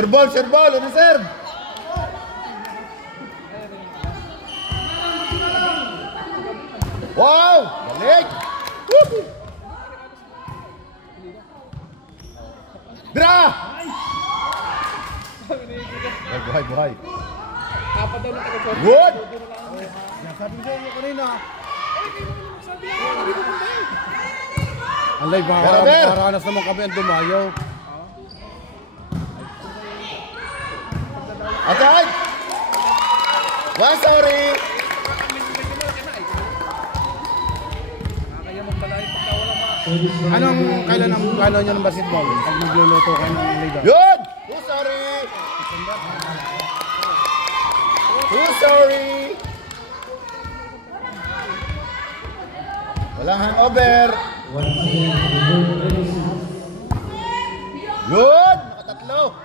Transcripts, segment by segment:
Sure ball, ano serve? Wow! Balik! Woo! Dra! Buhay. Good! Sabi ko sa'yo kanina. Alay, makaranas naman kami ang dumayaw. Atay! One, sorry! Kailan ang nyo ng basketball? Pag nagluluto kayo ng liga? Yun! Oh, sorry! Oh, sorry! Walang handover! Yun! Nakatatlo!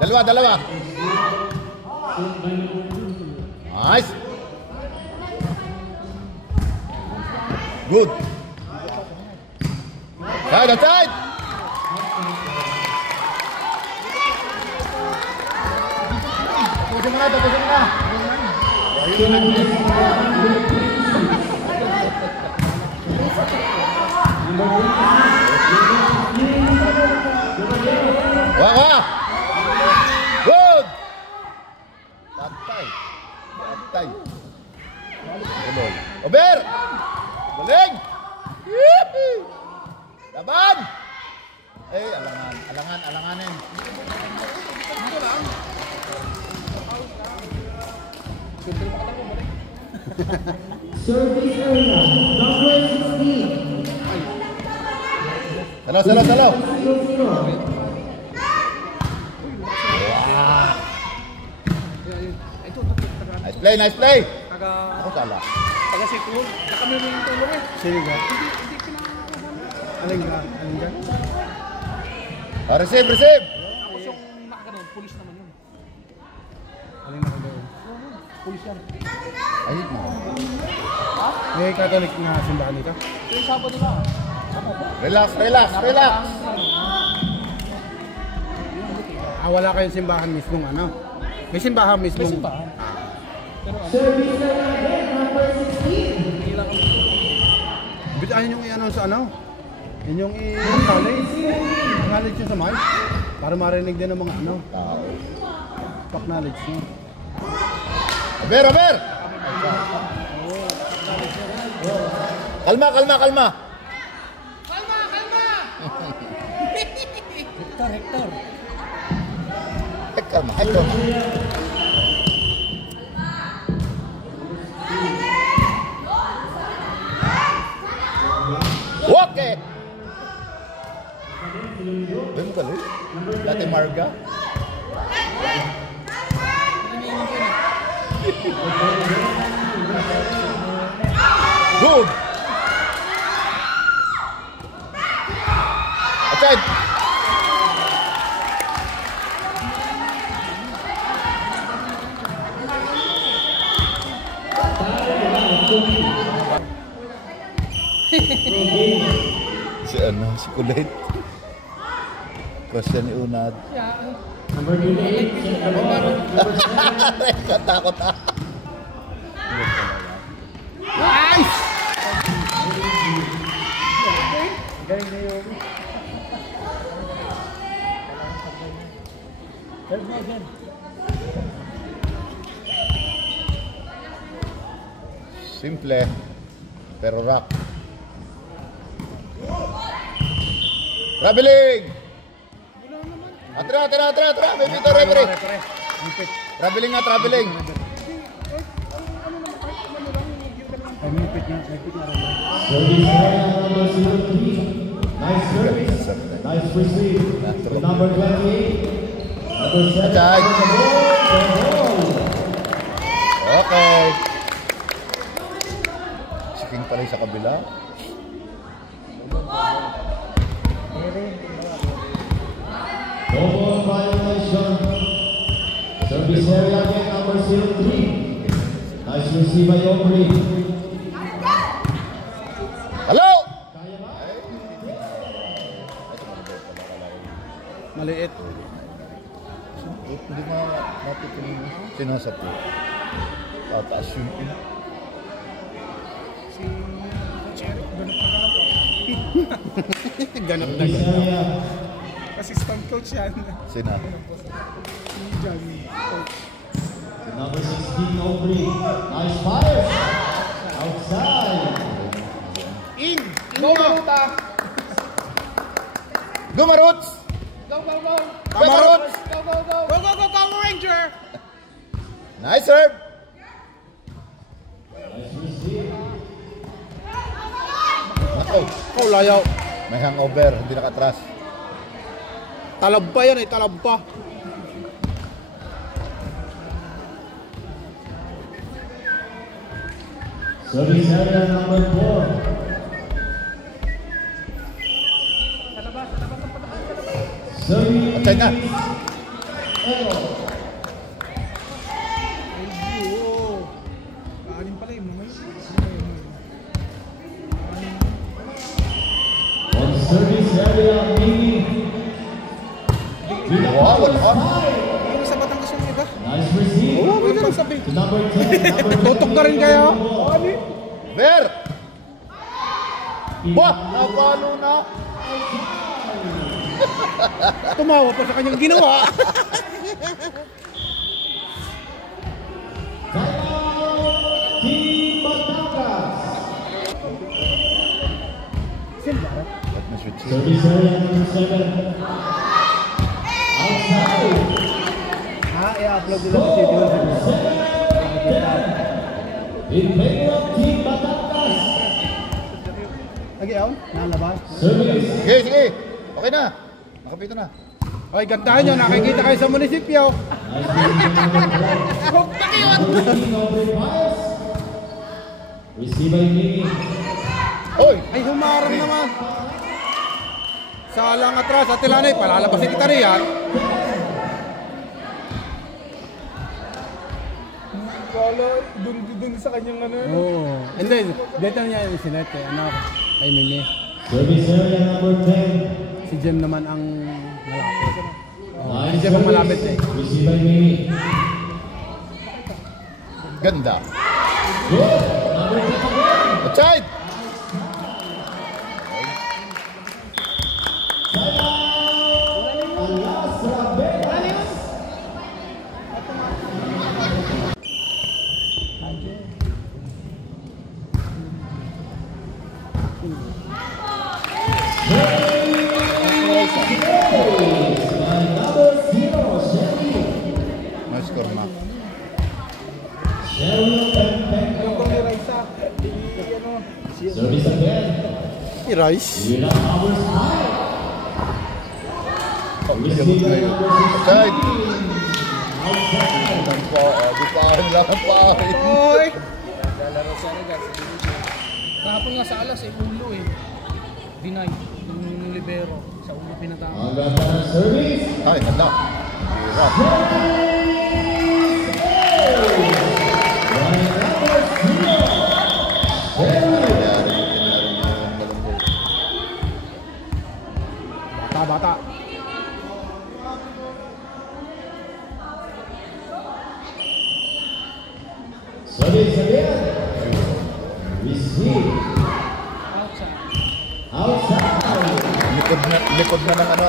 Dalawa! Nice! Good! Side! Tutusin mo na! Wah! Good! Patay! Over! Galing! Laban! Alanganin. Service area, number 16. Salo. Nice play. Ako kala. Taga-Sikul. Kami mo yung tulong eh. Sino ka? Hindi Alin ka? Receive. Tapos yung nakaganon, pulis naman yun. Alin ako doon? Pulis yan. Ayun mo. Ha? May Catholic na simbahan dito? Yung Sabado na. Relax. Wala kayong simbahan mismong ano? May simbahan mismong? May simbahan. Service area, number 16. Bitahin yung i-announce sa ano? Yun yung i-knowledge nyo sa mic. Para marinig din ng mga ano. Top knowledge nyo. Over! Kalma! Hector. Okay. Bem kali. Dati Marga. Good. Outside. Si Kulit. Crush siya ni Unad. Number 28. Katakot Nice! Galing na yun. Simple. Pero rock. Traveling! Atra! May dito, referee. Traveling. May pit na rin. Service area, number 03. Nice service. Nice receive. Number 28. Number 7. Attack. Okay. Siking pala sa kabila. Double violation. Service area again, number 03. Nice receive by Aubrey. Hello! maliit. Hindi mo matutuloy mo. Sinasapo. Tataas yun. Si Cherry, ganap na ganap. Ganap na ganap. Assistant coach yan. Sina. Si Johnny. Number 16, Aubrey. Nice fire. Outside. In! Go, Maruta! Go Maruts! Go, go, go! Go Maruts! Go, go, go! Go, go, go, Power Ranger! Nice serve! Nice receive. Ako, Oh, layaw. may hangover, hindi nakatras. Talab pa yan eh, talab pa. Service area number 4. Service. Outside na. Kaanin pala yung mga On service area, Mini. Wow, what on? yung sa Batangas yung iba. Nice receive. Huwag kang sabi. To number 10. Tutok na rin kayo. Ver! Wah! Napalo na! Tumawa pa sa kanyang ginawa. Team Batangas. Ba't na-switch yun? Service area number 7. Outside. I-upload nila sa City Hall. In favor of Team Batangas. Lagi yun, nalabas. Service. Sige, sige! Okay na! Nakapito na. Ay, gantahan nyo, nakikita kayo sa munisipyo. Receive by Mini. Hoy! Ay, humarang naman. Salang atras, at Tilanay, palalabasin kita riyan. Kala, dun sa kanyang ano. Oo. Hindi, dito niya yung sinet eh. Ano, kay Mimi. Service area number 10. Si Jem naman ang malapit. Nice Si Jem ang malapit eh. Receive by Mini. Ganda! Good. Number 10 again. Outside! Alas Rabenas. Nice score, ma. Yung kong ni Raisa. Ano? Service again. Si Rice. Without our smile. Receive by number 16. Outside! Outside. Di pa ako lang ang pawin. Hoy! Kahapon nga sa alas eh, ulo eh. Deny. Yung libero. Sa ulo pinatama. Ang ganda ng service. Ay, ganda. Hirap. Nangyari yung pinari niya yung balong. Bata-bata. Service again. Receive. Outside. Likod na ng ano.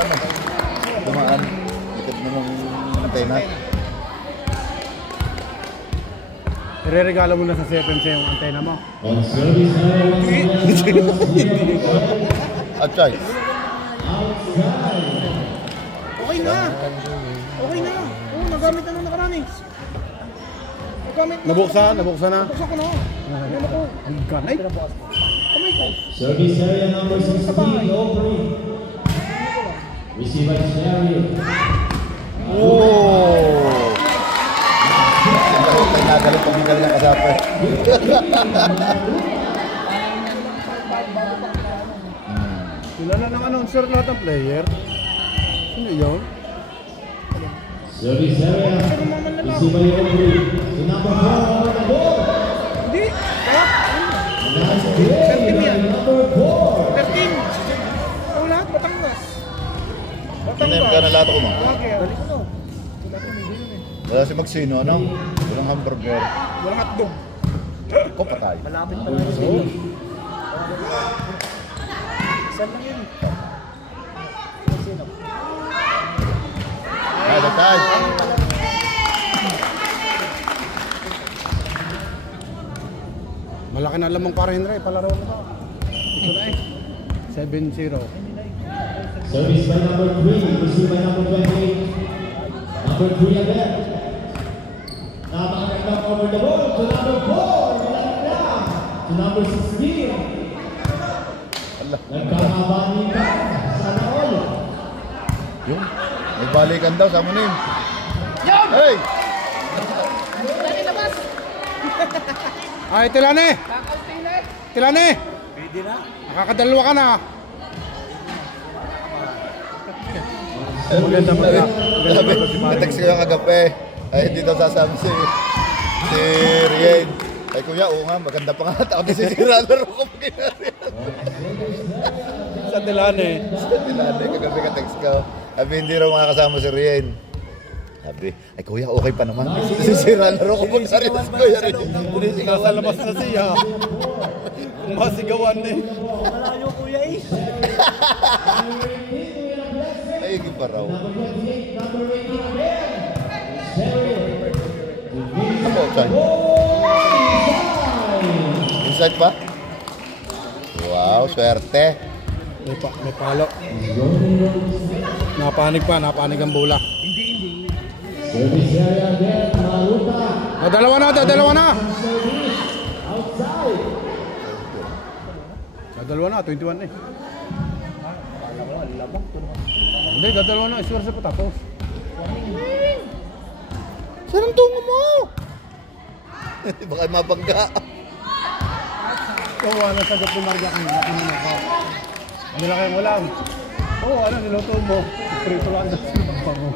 Dumaan. Likod na ng antena. Ireregalo mo na sa CFMC yung antena mo. On service area number 7. Outside. Outside. Okay na! Okay na! Oo, nagamit na nung nakaraan eh. Nagamit na. Nabuksan na. Nabuksan ko na. Ano ko? Ang ganay. Kamay ko. Service area number 16. Aubrey. Receive by Sherry. Oh! Nagalit ang galing ang kasaper. Sila na ng announcer lahat ng player. Sino yun? Service area. Receive by Aubrey. The number 4 on the ball. Hindi. Kaya? Nice play by number 4. 13. Ang lahat, Batangas. na yung kanalato ko mo. Dali ko no. Wala si Magsino, ano? Walang hamburger. Walang hotdog. Ko patay. Malapit pa lang yun. Saan lang yun? Sino? Ay, datay. Malaki na lamang para Henry, palaro mo to. Ito na eh. 7-0. Service by number 3, received by number 28. Number 3 again. Napakagandang over the ball to number 4. Nilalagyan to number 16. Nagkakabanin ka. Sana all. Yun. May balikan daw sa munin. Hey! Ay, Tilane! Tilane! Pwede na. Nakakadalawa ka na. Maganda pala. Sabi, natext ko yung kagabi. Ay, hindi daw sasama si Rien. Ay, kuya, oo nga, maganda pa nga. Ako nasisira laro ko pag Sa Tilane. Sa Tilane, kagabi ka-text ko. Sabi, hindi raw makakasama si Rien. Sabi, ay kuya, okay pa naman. Nasisira laro ko pag narinig ko. Nasa labas na siya. Kung masigawan eh. Malayo kuya eh. Ay, higit pa raw. Ako, outside. Inside pa? Wow, swerte. May palo. Napanig ang bola. Service area again, Maruta. Dalawa na. Outside. Dalawa na, 21 eh. Hindi, dadalawa na. Iswar sa patapos. Saan ang tungo mo? Baka mabangga. Oo, ano sagot ni Marga kanina? Kanina ko. Ano lang kayong ulam? Oo, ano niluto mo? Prito lang na sinabang mo.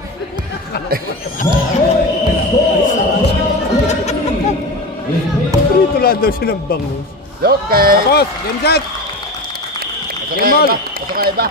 Prito lang daw siya ng bangus. Okay. Tapos, game set! Pasok Game ka ball. iba. Pasok ka iba.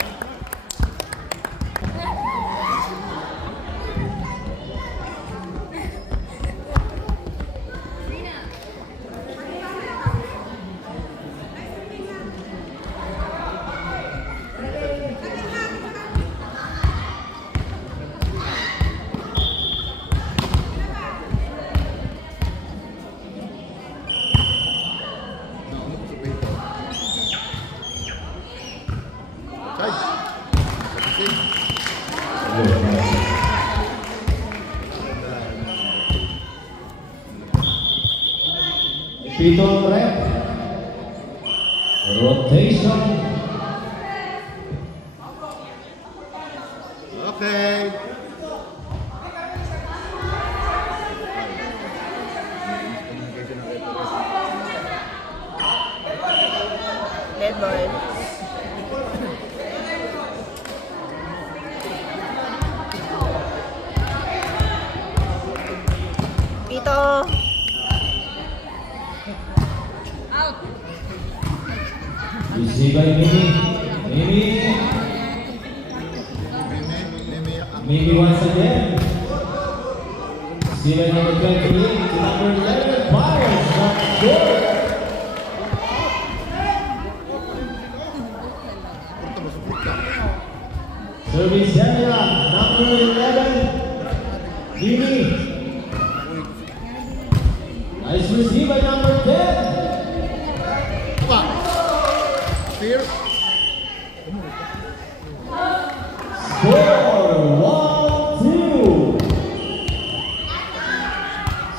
Pito ang rep. Rotation. Okay. Dead ball. Pito. Receive by Mimi. Mimi once again. Receive by number 28 to number 11. Fires. Not sure. Service area. Number 11. Mimi. Nice receive by number 10. Fear. Score 1-2.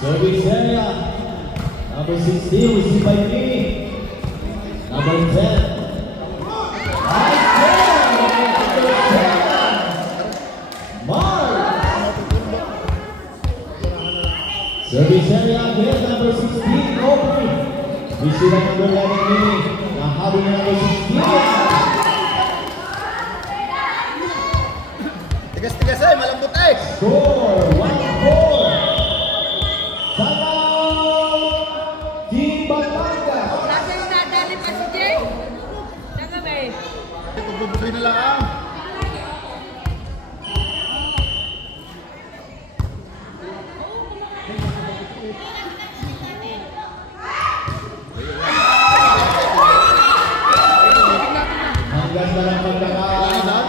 Service area. Number 16 received by Mimi. Number 10. Nice Mark. Service area again. Number 16 open. Received by number 11 Mimi. Now having number 16. Tigas-tigas ay, malambot ay. Score 1-4. Timeout. Team Batangas. Nasaan yung dadali pa si Jay? Nagabay. Pagbubusoy na lang. Ang ganda ng pagkakaanan.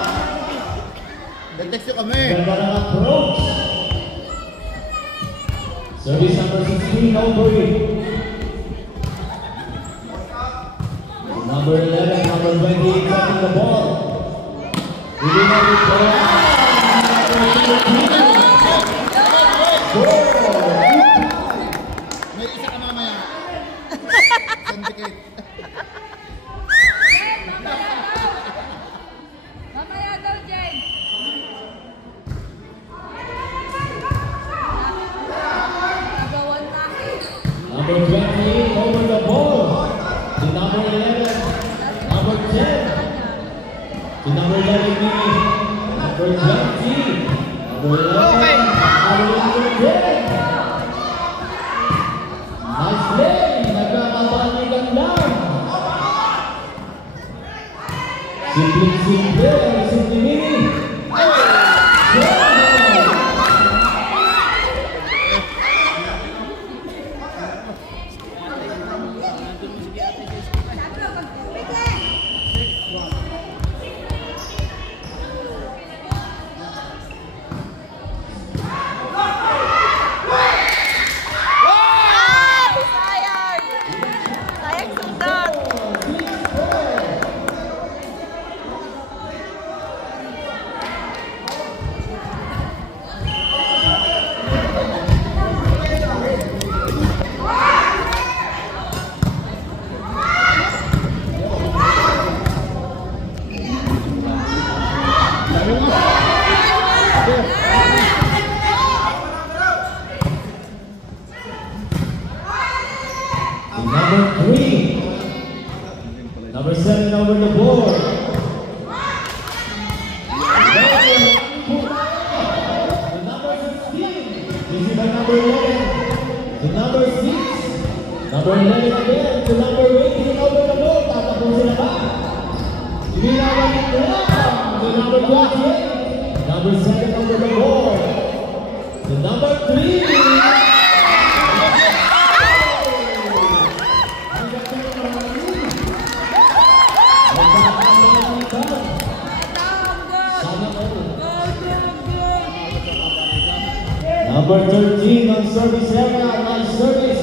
Nag-text nyo kami. Ganda ng approach. Service number 16, Obrey. Number 11, number 28, taking the ball. Within the ball. May isa ka mamaya. Syndicate. Mamaya daw, Jen. Nagawan na. Number 28, over the ball. To number 11, number 10. To number 11, Mimi. Number 20. Number 11, number 10. Nice play. Nagkakabalikan lang. Simple, simple Mimi. Sayang! Sayang sundan! Number 3. Number 7 over the board. The number 16. This is by number 11. The number 6. Number 11 again. To number 18 over the board. Tatakbo sila ba? Ibinawan ito lang. The number 28. Number 7 over the board. The number 3. Number 13 on service area, nice service.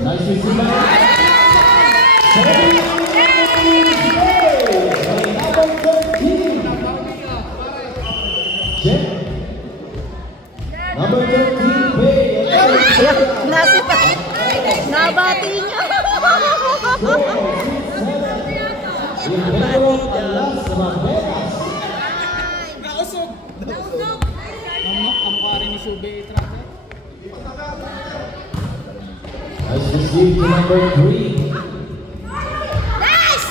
Nice receive. Number 13. Check. Number 13, Pay. Nabati niya. Impero Alas Ramberas. Ang pare ni Sube Itrate. Nice receive to number 3. Nice!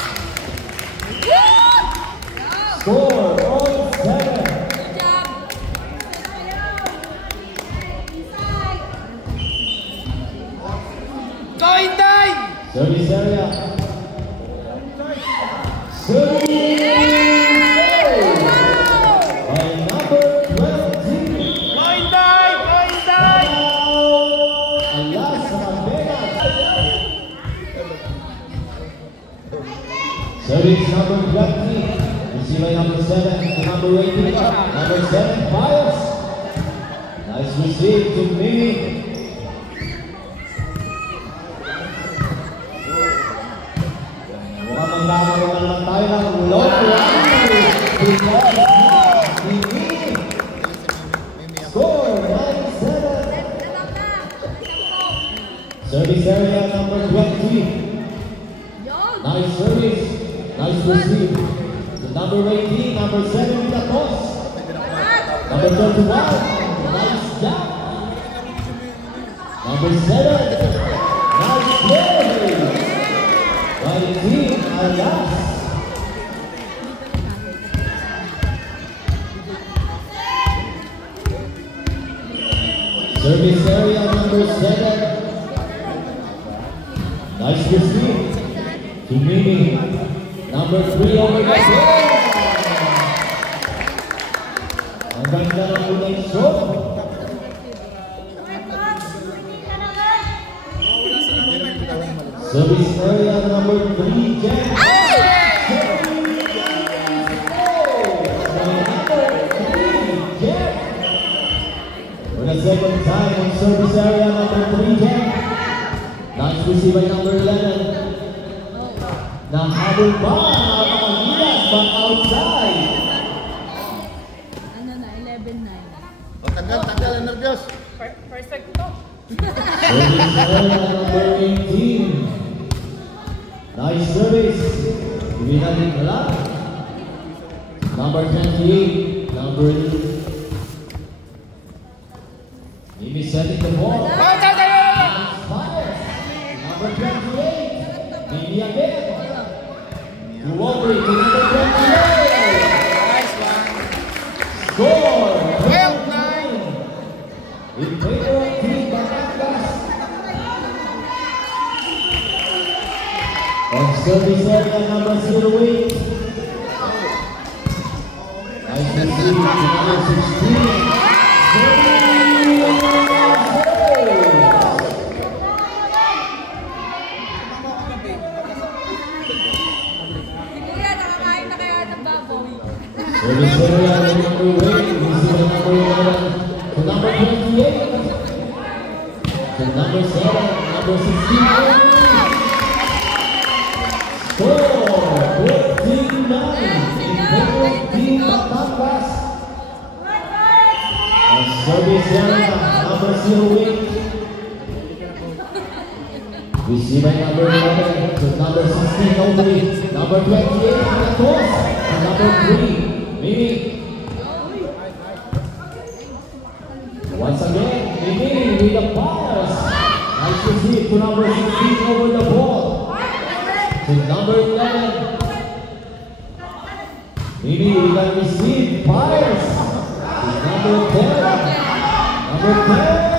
Score on 7. Good job! Go Inday! Service area. Service by number 20. Go Inday! Go Inday! Alas Ramberas. Service number 20. Receive by number 7 to number 18. Number 7, Pius. Nice receive to Mimi. Mukhang magkakaroon naman tayo ng long run. Mimi. Score 9-7. Service area number 20. Nice service. Nice receive. To number 18, number 7 in the toss. Number 21. Nice jump. Number 7. Nice play. By Team Alas. Service area number 7. Nice receive. To Mimi. Number 3 over the goal. Ang ganda ng connection. Service area number 3, Jack. For the second time on service area number 3, Jack. Nice receive by number 11. Nahabol ba ang mga gilas back outside? Ano na, 11-9. Tagal, ang nervyos. Perfect to. Service area number 18. Nice service. Hindi natin wala. Number 28. Number 8. Mimi setting the ball. Fires. Number 28. Mimi again. Walker to number 28. Nice one. Score. 12-9. In favor of Team Batangas. On service area number 08. Nice to see to number 16. Kuya, nakakain na kaya ng baboy. Service area number 8. This is the number 11. To number 28. To number 7. Number 16. Score 14-9 in favor of Team Batangas. On service area number 08. Receive by number 11 to number 16 only. Number 28 Matos to number 3 Mimi. Once again, Mimi with the pass. Nice to see to number 16 over the ball. To number 11. Mimi with the receive. Fires. To number 10. Number 10.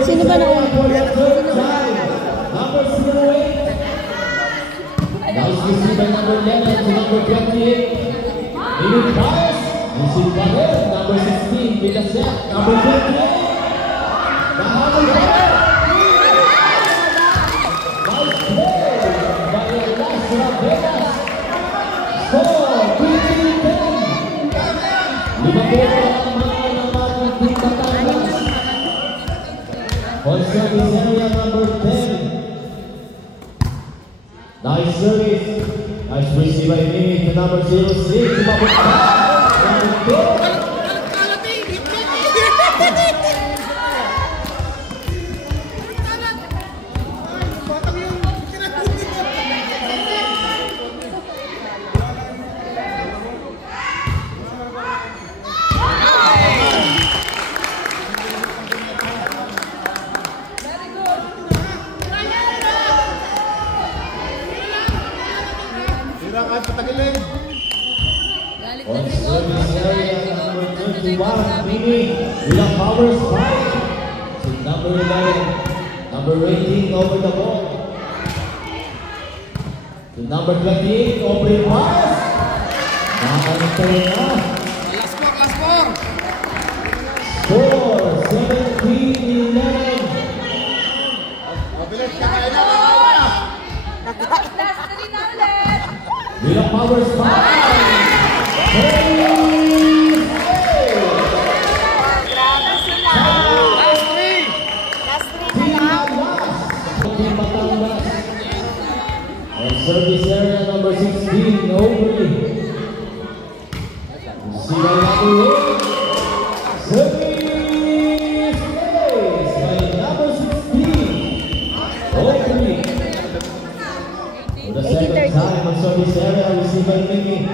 Sino ba na? Number 08. Nice to see by number 11 to number 28. David Paris. Receive pa rin. Number 16. With a set. Number 28. Nahabol pa rin. Nice play by Elas Ravelas. Score 15-10. 5 ang mga ng ating Team Batangas. On service area number 10. Nice service. Nice receive by Mimi to number 06. Number 2. On service area number 21, Mimi with a power spike to number 11, number 18 over the ball. To number 28, open pass. Nakakantay na. Last four. Score 17-11. Mabilis ka kayo na. Last na rin na ulit. With a power spike. Grabe sila. Last three. Last 3 na lang. Team Batangas. On service area number 16, Oakley. See by number 8. Service place by number 16, Oakley. For the second time on service area, received by Mimi.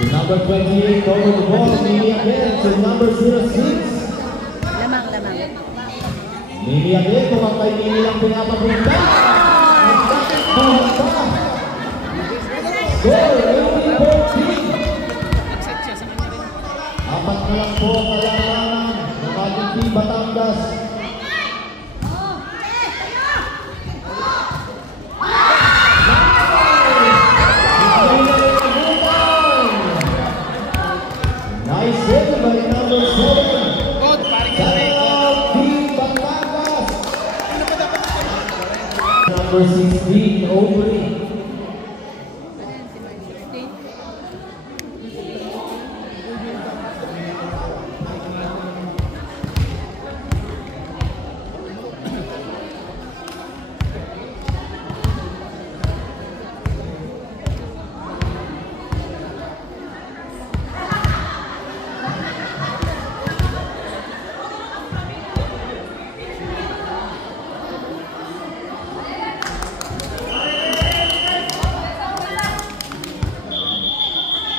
To number 28, over the ball, Mimi again. To number 06. Lamang. Mimi again, kung kay Mimi lang pinapapunta. Score 18-14. Apat na lang po ang kailangan ng ating Team Batangas. number 16, Aubrey.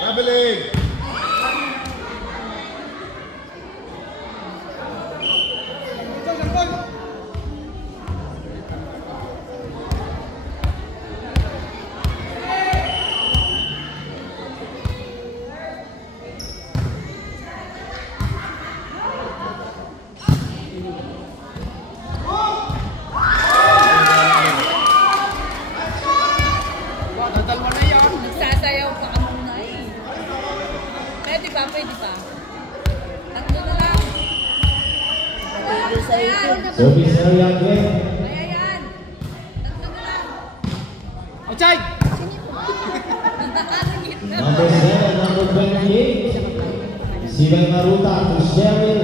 Traveling! Nagsasayaw pa ka muna eh. Pwede pa, pwede pa. Tatlo na lang. Service area again. Kaya yan. Tatlo na lang. Outside! Ano gitna? Number 7, number 28. Receiving Naruta to Cheryl.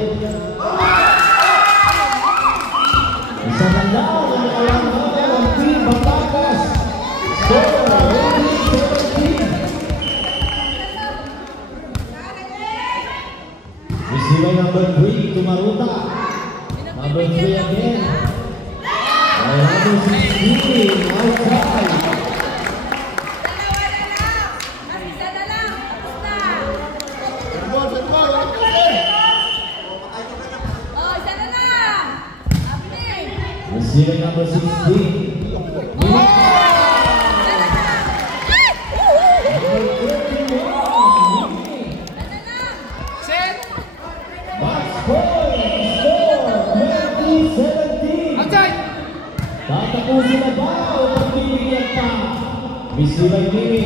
Isang tandaan na nakalangan ng Team Batangas. Score, 17. Receiving number 3 to Maruta. Number 3 again. By number 16, outside. Dalawa na lang. Mas isa na lang. Tapos na. Oh, isa na lang. Happening. Receiving number 16. Isa na lang. Ay! Number 31. Isa na lang. Set! Match point. Score, 20-17. Outside! Tatapusin na ba o pagbibigyan pa? Receiving Mimi.